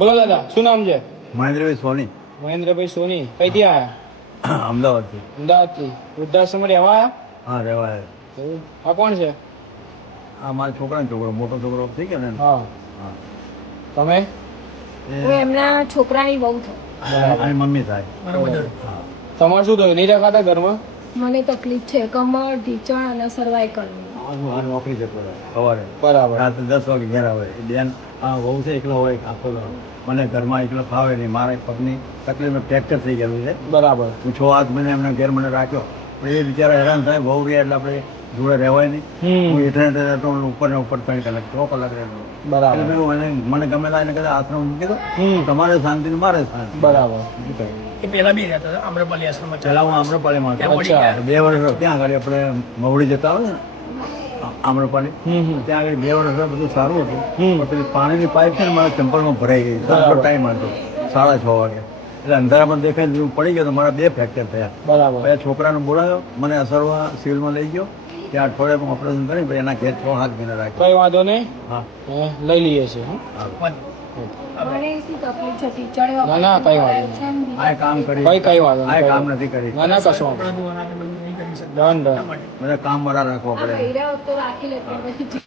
બોલો દાદા, શું નામ છે? મહેન્દ્રભાઈ સોની, મહેન્દ્રભાઈ સોની. કઈથી આયા? અમદાવાદથી. અમદાવાદથી. વૃદ્ધાશ્રમમાં રહેવા આયા? હા, રહેવાય. એવું? આ કોણ છે? આ મારા છોકરાનો છોકરો, મોટો છોકરો થઈ ગયો ને. હા. હા. તમે? હું એમના છોકરાની બહુ છું. આની મમ્મી થાય. હા. તમારે શું થયું? નહીં રખાતા ઘરમાં? મને તકલીફ છે કમર, ઢીચણ અને સર્વાઇકલ. આ નોકરી જતો રહે સવારે, બરાબર. રાત્રે 10 વાગે ઘેર આવે. એ બેન આ વહુ છે એકલો હોય આખો દાડો. મને ઘરમાં એકલો ફાવે નહીં. મારા પગની તકલીફ ફ્રેક્ચર થઈ ગયેલું છે. બરાબર. હું 6 હાથ મહિને એમના ઘેર મને રાખ્યો. પણ એ બિચારા હેરાન થાય, વહુ રહે એટલે આપણે જોડે રહેવાય નહીં. હું હેઠળ રહેતો ઉપર ને ઉપર 3 કલાક 6 કલાક રહેતો. બરાબર. એટલે મને ગમે ત્યાં એને કદાચ આશ્રમ મૂકી દો. તમારે શાંતિ ને મારે શાંતિ. બરાબર. એ પહેલા બી રહેતા હતા આમ્રપાલી આશ્રમમાં. પહેલા હું આમ્રપાલીમાં હતો. અચ્છા. 2 વર્ષ ત્યાં આગળ આપણે મવડી જતા હોય ને આમ્રપાલી, ત્યાં આગળ 2 વર્ષ બધું સારું હતું. પણ પેલી પાણીની પાઇપ છે ને મારા ચંપલમાં ભરાઈ ગઈ. સારો ટાઈમ હતો 6:30 વાગે. એટલે અંધારામાં દેખાય હું પડી ગયો તો મારા 2 ફ્રેક્ચર થયા. બરાબર. પછી છોકરાને બોલાવ્યો, મને અસરવા સિવિલમાં લઈ ગયો. ત્યાં અઠવાડિયામાં ઓપરેશન કરી પછી એના ઘેર 6 હાથ મહિના રાખ્યો. કઈ વાંધો નહીં. હા, લઈ લઈએ છીએ. મને એસી તકલીફ છે ઢીચણ ના ના, કઈ વાંધો નહીં. આ કામ કરી, કઈ વાંધો આ નહીં. કામ નથી કરી. ના ના, કશું વાંધો નહીં. Done done. બધા કામ વાળા રાખવા પડે. હીરા તો રાખી લે પણ પછી